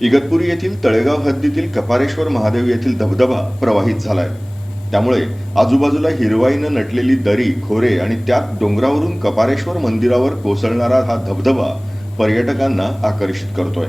इगतपुरी येथील तळेगाव हद्दीतील कपारेश्वर महादेव येथील धबधबा प्रवाहित झालाय. त्यामुळे आजूबाजूला हिरवाईनं नटलेली दरी खोरे आणि त्यात डोंगरावरून कपारेश्वर मंदिरावर कोसळणारा हा धबधबा पर्यटकांना आकर्षित करतोय.